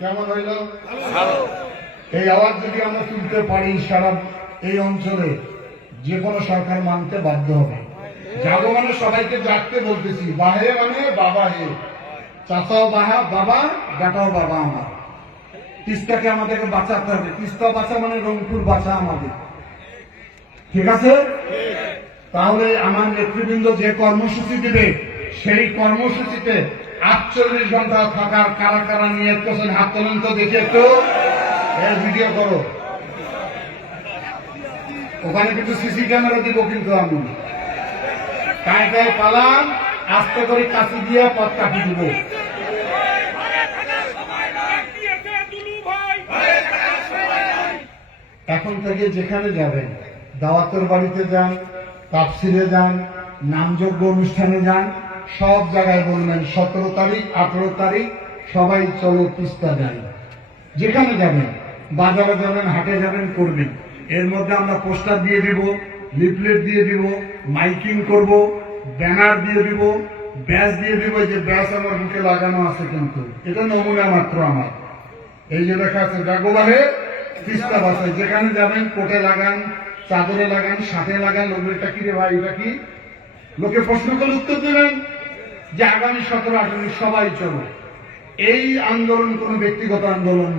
কেমন হইল? এই আওয়াজ যদি আমরা তুলতে পারি সারা এই অঞ্চলে, যে কোনো সরকার মানতে বাধ্য হবে। জাগো মানে সবাইকে জাগতে বলতেছি, বাহে মানে বাবা হে, চাচাও বাবা, বেটাও বাবা আমার। তিস্তাকে আমাদেরকে বাঁচাতে হবে। তিস্তা বাঁচা মানে রংপুর বাঁচা আমাদের, ঠিক আছে? তাহলে আমার নেতৃবৃন্দ যে কর্মসূচি দিবে, সেই কর্মসূচিতে 48 ঘন্টা থাকার কারা কারা নিয়ত করছেন হাত তোলেন তো দেখে, একটু ভিডিও করো। ওখানে কিন্তু সিসি ক্যামেরা দিব, কিন্তু আমি কায় কায় পালাম, আস্তে করে কাছে দিয়ে পথ কাটি দিব। এখন থেকে যেখানে যাবেন, দাওয়াতের বাড়িতে যান, তাফসিরে যান, নামযজ্ঞ অনুষ্ঠানে যান, সব জায়গায় বলবেন 17 তারিখ 18 তারিখ সবাই চলো তিস্তা যাই। যেখানে যাবেন, বাজারে যাবেন, হাটে যাবেন, করবেন। এর মধ্যে আমরা পোস্টার দিয়ে দিব, লিফলেট দিয়ে দিব, মাইকিং করব, ব্যানার দিয়ে দিব, ব্যাজ দিয়ে দিব। যে ব্যাজ আমার বুকে লাগানো আছে, কিন্তু এটা নমুনা মাত্র আমার। এই যে লেখা আছে জাগো বাহে তিস্তা বাঁচাই। যেখানে যাবেন কোটে লাগান, চাদরে লাগান, শার্টে লাগান। লোকটা কি রে ভাই, এটা কি? লোকে প্রশ্ন করে উত্তর দেবেন যে আগামী 17-18 সবাই চলো। এই আন্দোলন কোন ব্যক্তিগত আন্দোলন।